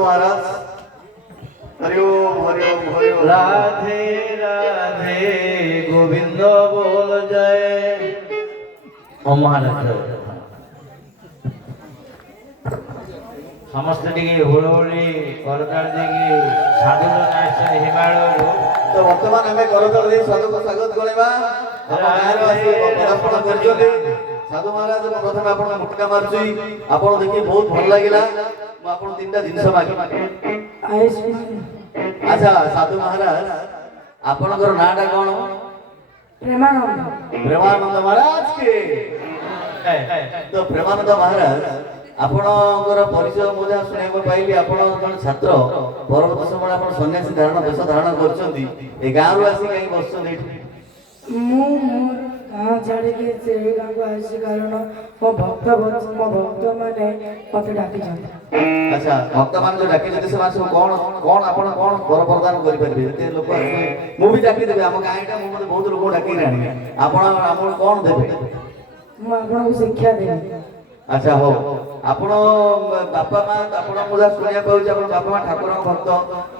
महाराज। हरिओम हरिओम हरिओम। राधे राधे गोविंद बोल जय। ओ महाराज समस्त टिके हुड़हुड़ी करताल देगी साधु जन आसे हिमालय तो वर्तमान हमें करताल दे साधु को स्वागत करबा। पदार्पण करजोले साधु महाराज प्रथम आपण मुटका मारछी आपण देखि बहुत भल लागिला। म आपण तीनटा जिंस मागी अच्छा साधु महाराज आपनकर नाटा कोन? प्रेमानंद। प्रेमानंद महाराज के तो प्रेमानंद महाराज आपणकर परिचय मुझे सुनिया पाइली आपण जन छात्र परवर्त समय आपण सन्यासी धारण वेश धारण करछंती ए गांव रु आसी कहीं बसछंती मु गाँव छाड़ी के से गाँव को आसी कारण मो भक्त माने मते डाकी छन। अच्छा भक्त मान जो डाकी जते से मास कोन कोन आपण कोन वर प्रदान करि परबे एते लोक मु भी डाकी देबे हम गाँटा मु मते बहुत लोक डाकी राणी आपण हमर कोन देबे? मु आपण को शिक्षा देबे। अच्छा हो आपण बापा मां आपण मुझा सुनिया पाउछ आपण बापा मां ठाकुर भक्त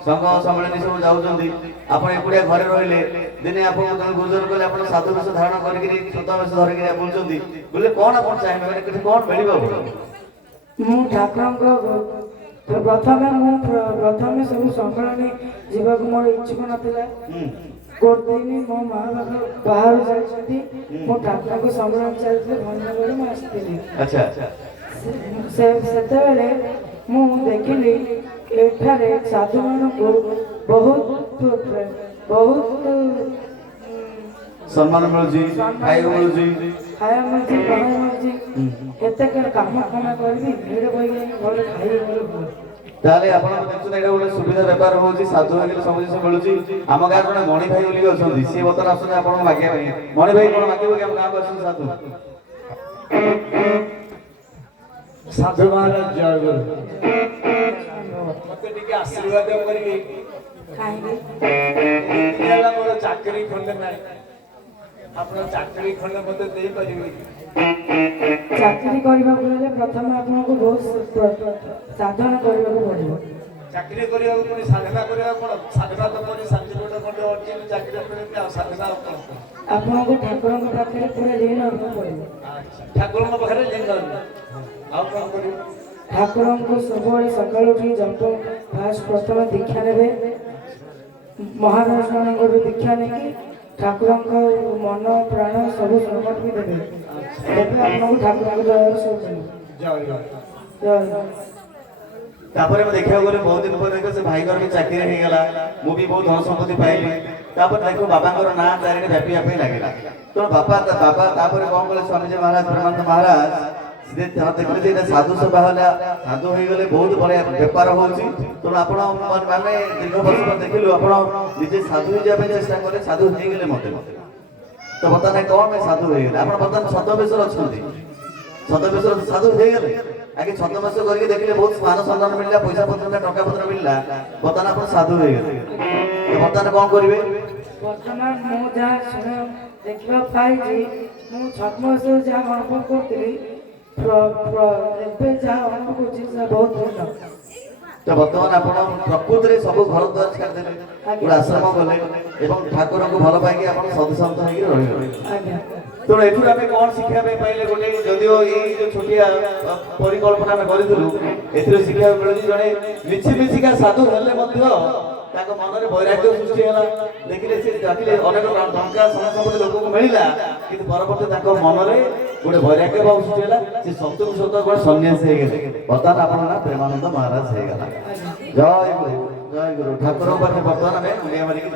संघ सम्मेलन सब जाउछंती आपण एकुडिया घरे रहिले दिने आपण जन गुरुजन कहले आपण साधु वेश धारण करिकरी सत वेश धरिकरी आपणचंती बोले कोन आपण चाहे माने किछ कोन मिलिबो? मु ठाकुर को प्रथमे सब सम्मेलन जीवाक मोर इच्छुक नथिला। गोरदिनी मो मां बाहर जाइछंती मो ठाकुर को सम्मेलन चलते भन्न बड़ी म आस्थिली। अच्छा अच्छा से सेतेबेले मु देखिली एठारे साधु मानकु बहुत सम्मान मिलुजी खाइबो मिलुजी खाया मिलुजी एते काम करबी भीड़ बई घर खाइ बोल ताले आपण देखुन एटा गोटे सुविधा व्यापार होउची साधु होइले सब जिंस मिलुची आम गाँ जने मणि भाई बोली अछंती से बतन आसने आपण मागिया मणि भाई कोन मागिबो कि हम गाँ को आछन साधु साधु महाराज जय गुरु मते टिके आशीर्वाद करी खाइबी एला मोर चाकरी खंडे नै आपण चाकरी खंडे मते देई परिबे? चाकरी करबा बेले प्रथम आपन को बहुत साधना करबा को पड़िबो। चाकरी करिया पुनी साधना करिया कोन साधना तो करी सर्टिफिकेट खंडे अर्जिन चाकरी करिया साधना आपन को ठाकुर के पाखरे पूरा ऋण अर्पण पड़िबो। ठाकुर के पाखरे ऋण आ कोन करी ठाकुर को सबले सकाळ उठी जप फास्ट प्रथम दीक्षा नेबे महाराज मान को दीक्षा नेकी ठाकुर को मन प्राण सब समर्पित देबे तबे आपन को ठाकुर को दया सब जय जय तापर में देखिया गले बहुत दिन पर देखो से भाई घर में चाकरी हे गला मु भी बहुत धन संपत्ति पाइली तापर देखो बाबा घर ना चारिने व्यापी व्यापी लागेला तो बाबा तापर कोन बोले स्वामी जी महाराज प्रेमानंद महाराज सीधे देखले जे साधु सभा होला साधु हो गले बहुत बड़े व्यापार होउची तो आपण माने दीर्घ वर्ष पर देखिलु आपण निजे साधु हो जाबे चेष्टा करे साधु हो गले मते तो बता नै कोन में साधु हो गले आपण बता सतबेश्वर अछंती सतबेश्वर साधु हो गले आगे छतमास करके देखले बहुत मान सम्मान मिलला पैसा पत्र टका पत्र मिलला बता ना आपण साधु हो गले तो बता ना कोन करिवे? वर्तमान मो जा सुन देखिबा पाई जी मु छतमास जा अनुभव करतली जा अनुभव करछि बहुत भल। तो वर्तमान आपण प्रकृति रे सब घर द्वार छाड़ देले गोटे आश्रम गले एवं ठाकुर को भल पाइके आपण सदसंत होई रहिबे। आज्ञा तो एठुर आमे कोन शिक्षा पे पाइले गोटे जदियो ए जो छोटिया परिकल्पना में करिदलु एथिरे शिक्षा मिलुची जने मिछि मिछिका साधु हेले मध्य ताको मन रे वैराग्य सृष्टि होला देखिले से जातिले अनेक टंका समस्त लोक को मिलिला किंतु परवर्ती ताको मन रे गोटे वैराग्य भाव सृष्टि होला से सत्य सत्य गोटे सन्यासी हे गेले बता आपण ना प्रेमानंद महाराज हे गला। जय गुरु ठाकुर पाखे वर्तमान में मुंडिया मारी के